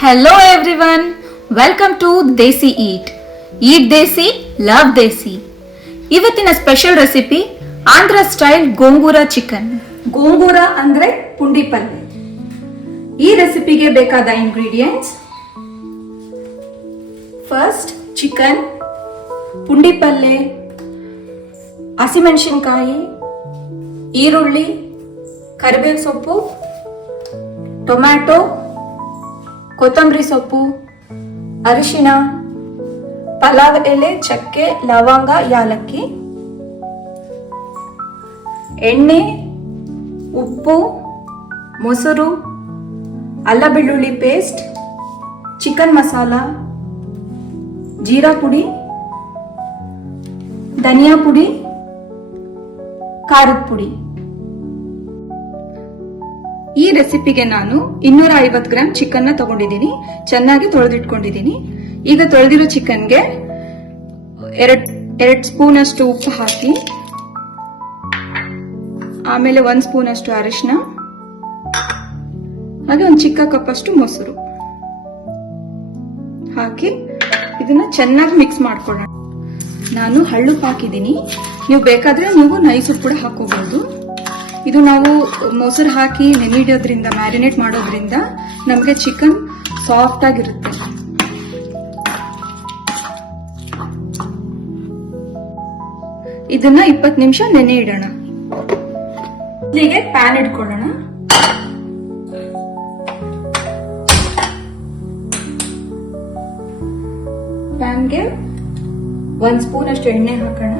Hello everyone, welcome to Desi Eat. Eat Desi, love Desi. ಇವತ್ತಿನ special recipe Andhra style gongura chicken. Gongura ಅಂದ್ರೆ ಪುಂಡಿ ಪಲ್ಯ. ಈ ರೆಸಿಪಿಗೆ ಬೇಕಾದ ಇಂಗ್ರೀಡಿಯೆಂಟ್ಸ್: ಫಸ್ಟ್ ಚಿಕನ್, ಪುಂಡಿ ಪಲ್ಯ, ಹಸಿಮೆಣಸಿನಕಾಯಿ, ಈರುಳ್ಳಿ, ಕರಿಬೇವು ಸೊಪ್ಪು, ಟೊಮ್ಯಾಟೊ, ಕೊತ್ತಂಬರಿ ಸೊಪ್ಪು, ಅರಿಶಿನ, ಪಲಾವ್ ಎಲೆ, ಚಕ್ಕೆ, ಲವಂಗ, ಯಾಲಕ್ಕಿ, ಎಣ್ಣೆ, ಉಪ್ಪು, ಮೊಸರು, ಅಲ್ಲ ಬೆಳ್ಳುಳ್ಳಿ ಪೇಸ್ಟ್, ಚಿಕನ್ ಮಸಾಲ, ಜೀರಾ ಪುಡಿ, ಧನಿಯಾ ಪುಡಿ, ಖಾರದ ಪುಡಿ. ಈ ರೆಸಿಪಿಗೆ ನಾನು 250 ಗ್ರಾಂ ಚಿಕನ್ ತಗೊಂಡಿದ್ದೀನಿ. ಚೆನ್ನಾಗಿ ತೊಳೆದಿಟ್ಕೊಂಡಿದ್ದೀನಿ. ಈಗ ತೊಳೆದಿರೋ ಚಿಕನ್ಗೆ 2 ಸ್ಪೂನ್ ಅಷ್ಟು ಉಪ್ಪು ಹಾಕಿ, ಆಮೇಲೆ 1 ಸ್ಪೂನ್ ಅಷ್ಟು ಅರಿಶಿನ, ಹಾಗೆ 1 ಚಿಕ್ಕ ಕಪ್ ಅಷ್ಟು ಮೊಸರು ಹಾಕಿ ಇದನ್ನ ಚೆನ್ನಾಗಿ ಮಿಕ್ಸ್ ಮಾಡ್ಕೊಳ್ಳೋಣ. ನಾನು ಹಳ್ಳುಪ್ಪು ಹಾಕಿದ್ದೀನಿ. ನೀವು ಬೇಕಾದ್ರೆ ನೀವು ನೈಸ್ ಉಪ್ಪು ಕೂಡ ಹಾಕೋಬಹುದು. ಇದು ನಾವು ಮೊಸರು ಹಾಕಿ ನೆನೆಯಿಡೋದ್ರಿಂದ, ಮ್ಯಾರಿನೇಟ್ ಮಾಡೋದ್ರಿಂದ ನಮಗೆ ಚಿಕನ್ ಸಾಫ್ಟ್ ಆಗಿರುತ್ತೆ. ಇದನ್ನ 20 ನಿಮಿಷ ನೆನೆ ಇಡೋಣ. ಇಲ್ಲಿಗೆ ಪ್ಯಾನ್ ಇಟ್ಕೊಳ್ಳೋಣ. ಪ್ಯಾನ್ಗೆ 1 ಸ್ಪೂನ್ ಅಷ್ಟು ಎಣ್ಣೆ ಹಾಕೋಣ.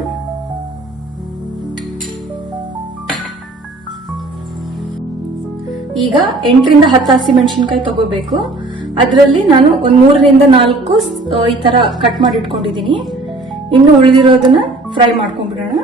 ಈಗ 8 ರಿಂದ 10 ಹಸಿಮೆಣಸಿನಕಾಯಿ ತಗೋಬೇಕು. ಅದರಲ್ಲಿ ನಾನು 3 ರಿಂದ 4 ಈ ತರ ಕಟ್ ಮಾಡಿ ಇಟ್ಕೊಂಡಿದ್ದೀನಿ. ಇನ್ನು ಉಳಿದಿರೋದನ್ನ ಫ್ರೈ ಮಾಡ್ಕೊಂಡ್ಬಿಡೋಣ.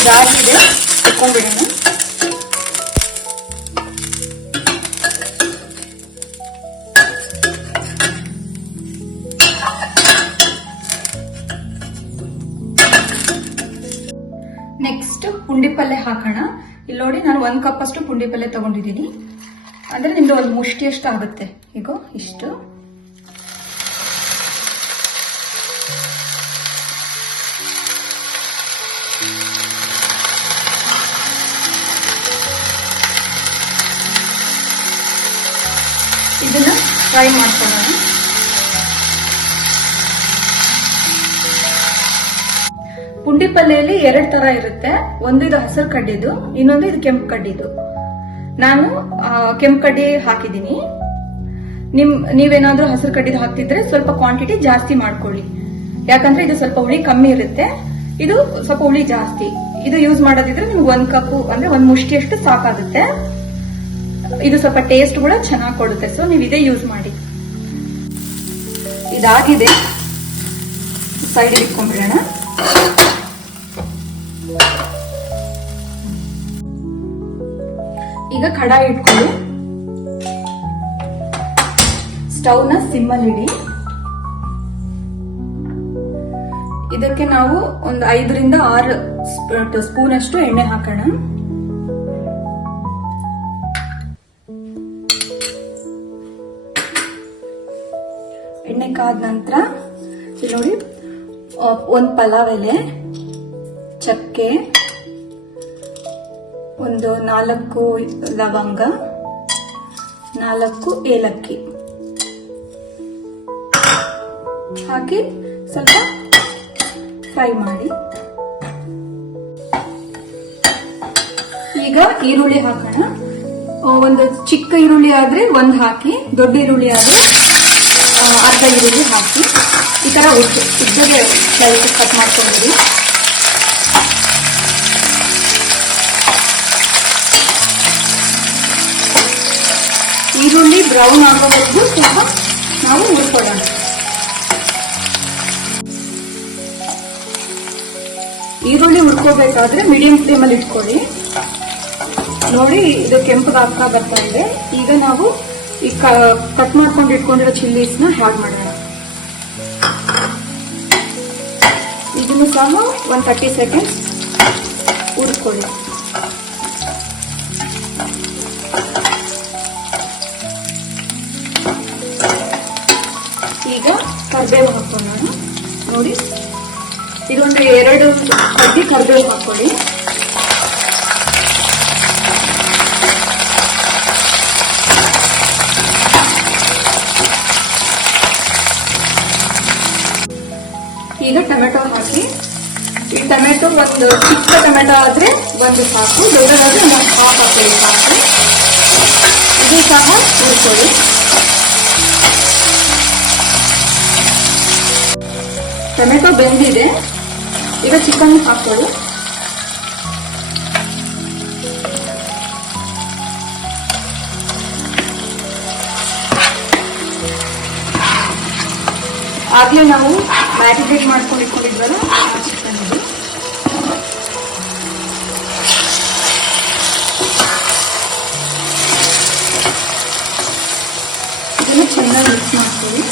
ಇದಾಗಿದೆ, ಇಟ್ಕೊಂಡ್ಬಿಡೋಣ. ನೆಕ್ಸ್ಟ್ ಪುಂಡಿ ಪಲ್ಯ ಹಾಕೋಣ. ಇಲ್ಲಿ ನೋಡಿ, ನಾನು 1 ಕಪ್ ಅಷ್ಟು ಪುಂಡಿ ಪಲ್ಯ ತಗೊಂಡಿದ್ದೀನಿ. ಅಂದ್ರೆ ನಿಮ್ದು 1 ಮುಷ್ಟಿ ಅಷ್ಟು ಆಗುತ್ತೆ. ಈಗ ಇಷ್ಟು ಇದನ್ನ ಫ್ರೈ ಮಾಡ್ಕೊಳ್ಳೋಣ. ಪುಂಡಿ ಪಲ್ಯಲ್ಲಿ 2 ತರ ಇರುತ್ತೆ. ಒಂದು ಇದು ಹಸಿರು ಕಡ್ಡಿದು, ಇನ್ನೊಂದು ಇದು ಕೆಂಪು ಕಡ್ಡಿದು. ನಾನು ಕೆಂಪು ಕಡ್ಡಿ ಹಾಕಿದ್ದೀನಿ. ನೀವೇನಾದ್ರೂ ಹಸಿರು ಕಡ್ಡಿದು ಹಾಕ್ತಿದ್ರೆ ಸ್ವಲ್ಪ ಕ್ವಾಂಟಿಟಿ ಜಾಸ್ತಿ ಮಾಡ್ಕೊಳ್ಳಿ. ಯಾಕಂದ್ರೆ ಇದು ಸ್ವಲ್ಪ ಹುಳಿ ಕಮ್ಮಿ ಇರುತ್ತೆ, ಇದು ಸ್ವಲ್ಪ ಹುಳಿ ಜಾಸ್ತಿ. ಇದು ಯೂಸ್ ಮಾಡೋದಿದ್ರೆ ನಿಮ್ಗೆ 1 ಕಪ್ ಅಂದ್ರೆ 1 ಮುಷ್ಟಿಯಷ್ಟು ಸಾಕಾಗುತ್ತೆ. ಇದು ಸ್ವಲ್ಪ ಟೇಸ್ಟ್ ಕೂಡ ಚೆನ್ನಾಗಿ ಕೊಡುತ್ತೆ. ಸೊ ನೀವು ಇದೇ ಯೂಸ್ ಮಾಡಿ. ಇದಾಗಿದೆ, ಸೈಡ್ ಇಟ್ಕೊಂಡ್ಬಿಡೋಣ. ಈಗ ಕಡಾಯಿ ಇಟ್ಕೊಳ್ಳಿ. ಸ್ಟವ್ನ ಸಿಮ್ಮಲ್ಲಿ ಇಡಿ. ಇದಕ್ಕೆ ನಾವು ಒಂದು 5 ರಿಂದ 6 ಸ್ಪೂನ್ ಅಷ್ಟು ಎಣ್ಣೆ ಹಾಕೋಣ. ಎಣ್ಣೆ ಕಾದ ನಂತರ ಇಲ್ಲಿ ನೋಡಿ, 1 ಪಲಾವ್ ಎಲೆ, ಚಕ್ಕೆ, 4 ಲವಂಗ, 4 ಏಲಕ್ಕಿ ಹಾಕಿ ಸ್ವಲ್ಪ ಫ್ರೈ ಮಾಡಿ. ಈಗ ಈರುಳ್ಳಿ ಹಾಕೋಣ. ಒಂದು ಚಿಕ್ಕ ಈರುಳ್ಳಿ ಆದ್ರೆ 1 ಹಾಕಿ, ದೊಡ್ಡ ಈರುಳ್ಳಿ ಆದ್ರೆ ಅರ್ಧ ಈರುಳ್ಳಿ ಹಾಕಿ ಈ ತರ ಉದ್ದಗೆ ಕಟ್ ಮಾಡ್ಕೊಂಡಿರಿ. ಈರುಳ್ಳಿ ಬ್ರೌನ್ ಆಗೋವರೆಗೂ ಸ್ವಲ್ಪ ನಾವು ಹುರ್ಕೊಳ್ಳೋಣ. ಈರುಳ್ಳಿ ಹುರ್ಕೋಬೇಕಾದ್ರೆ ಮೀಡಿಯಂ ಫ್ಲೇಮ್ ಅಲ್ಲಿ ಇಟ್ಕೊಳ್ಳಿ. ನೋಡಿ ಇದು ಕೆಂಪಗಾಗ್ತಾ ಬರ್ತಾ ಇದೆ. ಈಗ ನಾವು ಈ ಕಟ್ ಮಾಡ್ಕೊಂಡು ಇಟ್ಕೊಂಡಿರೋ ಚಿಲ್ಲೀಸ್ನ ಹ್ಯಾಡ್ ಮಾಡೋಣ. ಇದನ್ನು ಸಹ ಒಂದು 30 ಸೆಕೆಂಡ್ಸ್ ಹುರ್ಕೊಳ್ಳಿ. ಈಗ ಕರಿಬೇವು ಹಾಕೋಣ. ನೋಡಿ ಇದೊಂದು 2 ಕಡ್ಡಿ ಕರಿಬೇವು ಹಾಕೊಳ್ಳಿ. ಈಗ ಟೊಮೆಟೊ ಹಾಕಿ. ಈ ಟೊಮೆಟೊ ಒಂದು ಚಿಕ್ಕ ಟೊಮೆಟೊ ಆದ್ರೆ ಒಂದು ಸಾಕು, ದೊಡ್ಡದಾದ್ರೆ ಒಂದು ಹಾಫ್ ಹಾಕಿ ಸಾಕು. ಇದು ಸಹ ಹುರ್ಕೊಳ್ಳಿ. ಟೊಮೆಟೊ ಬೆಂದಿದೆ. ಈಗ ಚಿಕನ್ ಹಾಕೊಳ್ಳಿ. ಆಗ್ಲೇ ನಾವು ಮ್ಯಾರಿನೇಟ್ ಮಾಡ್ಕೊಂಡು ಇಟ್ಕೊಂಡಿದ್ವಲ್ಲ ಚಿಕನ್ ಇದು. ಇದನ್ನು ಚೆನ್ನಾಗಿ ಮಿಕ್ಸ್ ಮಾಡ್ಕೊಳ್ಳಿ.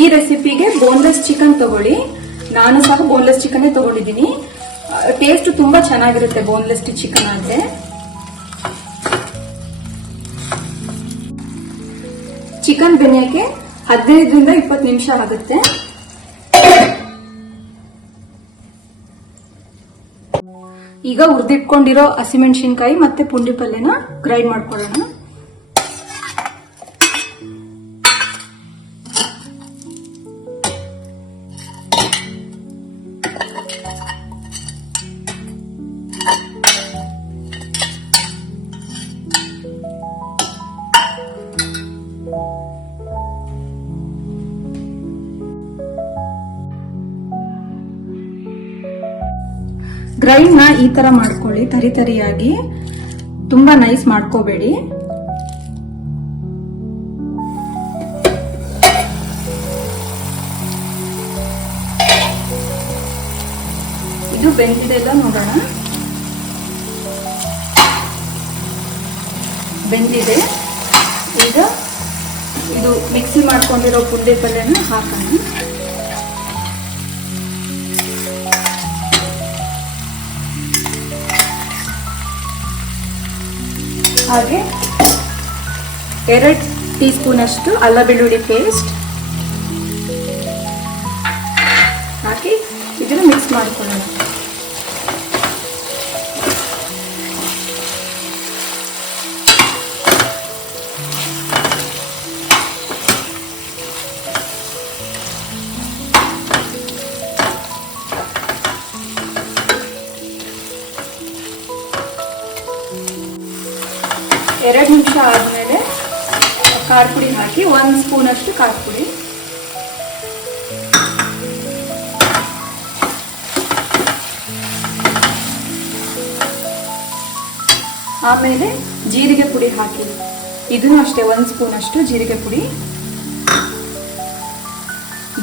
ಈ ರೆಸಿಪಿಗೆ ಬೋನ್ಲೆಸ್ ಚಿಕನ್ ತಗೊಳ್ಳಿ. ನಾನು ಸಹ ಬೋನ್ಲೆಸ್ ಚಿಕನ್ ತಗೊಂಡಿದ್ದೀನಿ. ಟೇಸ್ಟ್ ತುಂಬಾ ಚೆನ್ನಾಗಿರುತ್ತೆ ಬೋನ್ಲೆಸ್ ಚಿಕನ್ ಆದ್ರೆ. ಚಿಕನ್ ಬೆನೆಯಕ್ಕೆ 15ರಿಂದ 20 ನಿಮಿಷ ಆಗುತ್ತೆ. ಈಗ ಹುರಿದಿಟ್ಕೊಂಡಿರೋ ಹಸಿಮೆಣಸಿನಕಾಯಿ ಮತ್ತೆ ಪುಂಡಿ ಪಲ್ಯನ ಗ್ರೈಂಡ್ ಮಾಡ್ಕೊಳ್ಳೋಣ. ಗ್ರೈಂಡ್ ನ ಈ ತರ ಮಾಡ್ಕೊಳ್ಳಿ, ತರಿ ತರಿಯಾಗಿ, ತುಂಬಾ ನೈಸ್ ಮಾಡ್ಕೋಬೇಡಿ. ಇದು ಬೆಂದಿದೆಲ್ಲ ನೋಡೋಣ. ಬೆಂದಿದೆ. ಈಗ ಇದು ಮಿಕ್ಸಿ ಮಾಡ್ಕೊಂಡಿರೋ ಪುಂಡಿ ಪಲ್ಯನ ಹಾಕೋಣ. ಹಾಗೆ 2 ಟೀ ಸ್ಪೂನ್ ಅಷ್ಟು ಅಲ್ಲ ಬೆಳ್ಳುಳ್ಳಿ ಪೇಸ್ಟ್ ಹಾಕಿ ಇದನ್ನು ಮಿಕ್ಸ್ ಮಾಡ್ಕೊಳ್ಳೋಣ. ಎರಡು ನಿಮಿಷ ಆದ್ಮೇಲೆ ಖಾರ ಪುಡಿ ಹಾಕಿ 1 ಸ್ಪೂನ್ ಅಷ್ಟು ಖಾರ ಪುಡಿ, ಆಮೇಲೆ ಜೀರಿಗೆ ಪುಡಿ ಹಾಕಿ. ಇದನ್ನು ಅಷ್ಟೇ 1 ಸ್ಪೂನ್ ಅಷ್ಟು ಜೀರಿಗೆ ಪುಡಿ,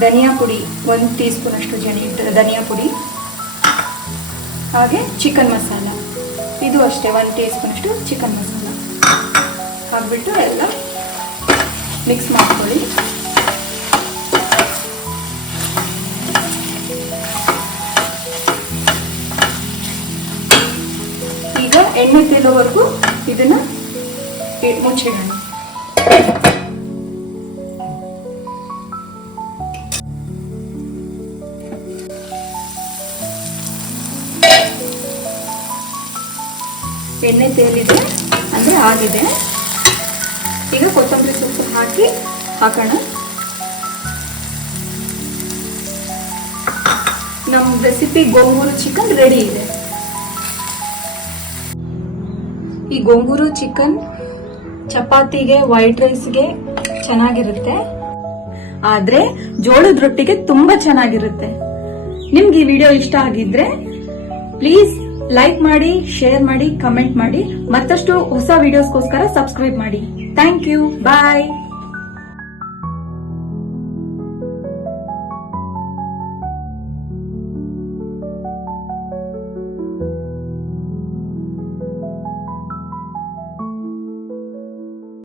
ಧನಿಯಾ ಪುಡಿ 1 ಟೀ ಸ್ಪೂನ್ ಅಷ್ಟು ಧನಿಯಾ ಪುಡಿ, ಹಾಗೆ ಚಿಕನ್ ಮಸಾಲ ಇದು ಅಷ್ಟೇ 1 ಟೀ ಸ್ಪೂನ್ ಅಷ್ಟು ಚಿಕನ್ ಮಸಾಲ ಹಾಕ್ಬಿಟ್ಟು ಎಲ್ಲ ಮಿಕ್ಸ್ ಮಾಡ್ಕೊಳ್ಳಿ. ಈಗ ಎಣ್ಣೆ ತೇಲೋವರೆಗೂ ಇದನ್ನ ಮುಚ್ಚಿಡೋಣ. ಎಣ್ಣೆ ತೇಲಿದೆ ಅಂದ್ರೆ ಆಗಿದೆ. ಈಗ ಕೊತ್ತಂಬರಿ ಸೊಪ್ಪು ಹಾಕಿ ಹಾಕೋಣ. ನಮ್ಮ ರೆಸಿಪಿ ಗೋಂಗೂರು ಚಿಕನ್ ರೆಡಿ ಇದೆ. ಈ ಗೋಂಗೂರು ಚಿಕನ್ ಚಪಾತಿಗೆ, ವೈಟ್ ರೈಸ್ಗೆ ಚೆನ್ನಾಗಿರುತ್ತೆ, ಆದ್ರೆ ಜೋಳದ ರೊಟ್ಟಿಗೆ ತುಂಬಾ ಚೆನ್ನಾಗಿರುತ್ತೆ. ನಿಮ್ಗೆ ಈ ವಿಡಿಯೋ ಇಷ್ಟ ಆಗಿದ್ರೆ ಪ್ಲೀಸ್ ಲೈಕ್ ಮಾಡಿ, ಶೇರ್ ಮಾಡಿ, ಕಮೆಂಟ್ ಮಾಡಿ. ಮತ್ತಷ್ಟು ಹೊಸ ವಿಡಿಯೋಸ್ಗೋಸ್ಕರ ಸಬ್ಸ್ಕ್ರೈಬ್ ಮಾಡಿ. Thank you bye.